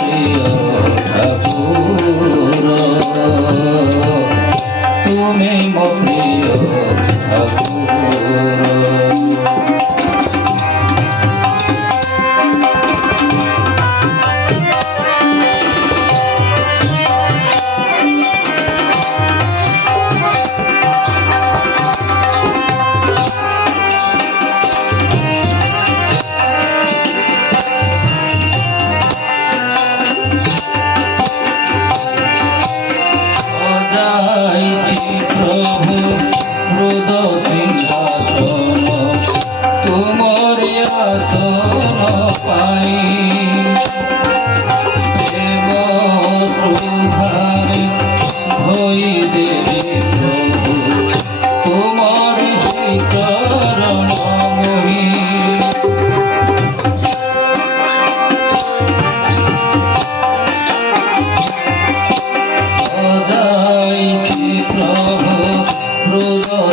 প্রিয় ঠাকুর, তুমি মো প্রিয় ঠাকুর। প্রভু হৃদ সিংহাসন তুমর আসন পাই, প্রেম সুধারে হই দেবী প্রভু তুমর শ্রীচরণ মোহি।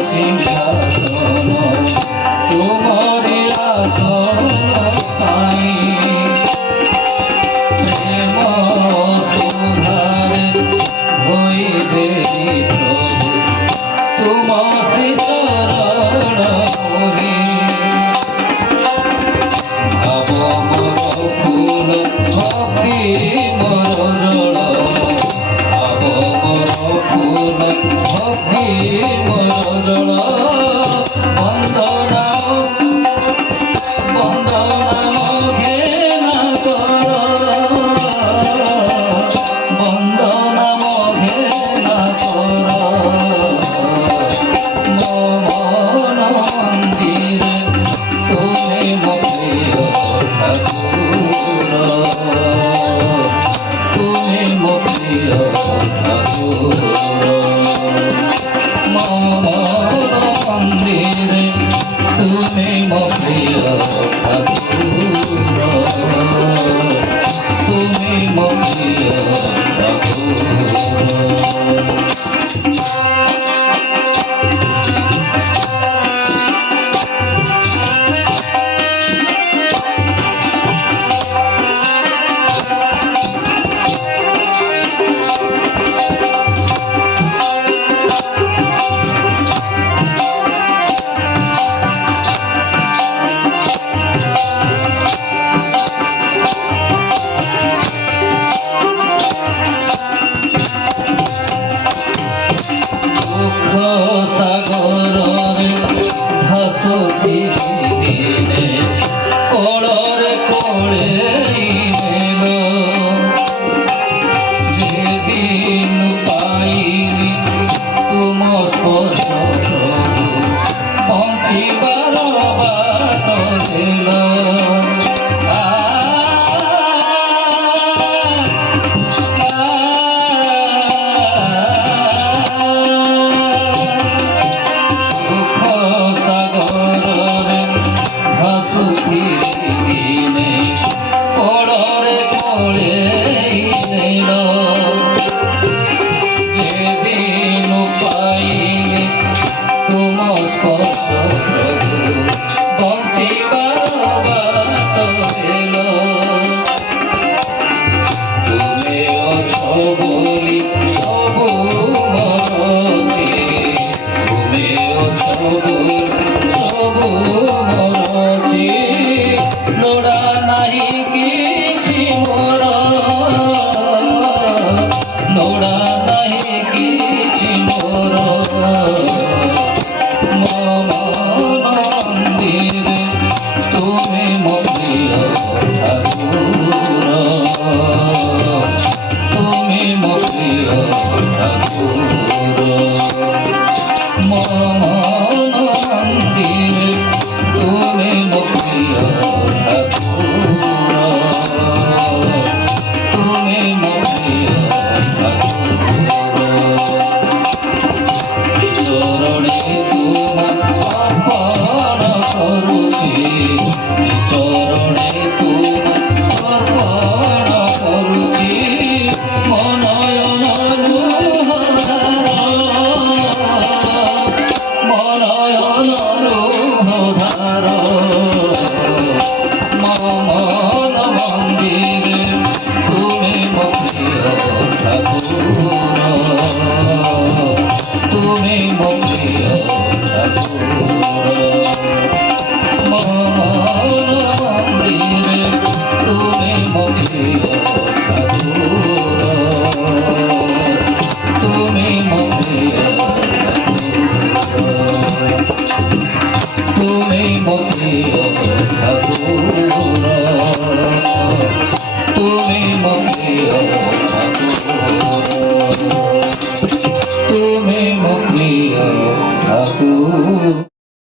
সিংহাসন তোমারি আসন পাই, প্রেম সুধারে হই দেবী প্রভু তোমারি চরণ মোহি। ভাব মোর ফুল ভক্তি মোর জল, ভাব মোর ফুল ভক্তি মোর জল, বন্দনা ঘেনা কর, বন্দনা ঘেনা কর, মন মন্দিরে তুমি মো প্রিয় ঠাকুর, তুমি মো প্রিয় ঠাকুর। মন্দিরে তুমি মো প্রিয় ঠাকুর, তুমি মো প্রিয় ঠাকুর। তুমি মো প্রিয় ঠাকুর মন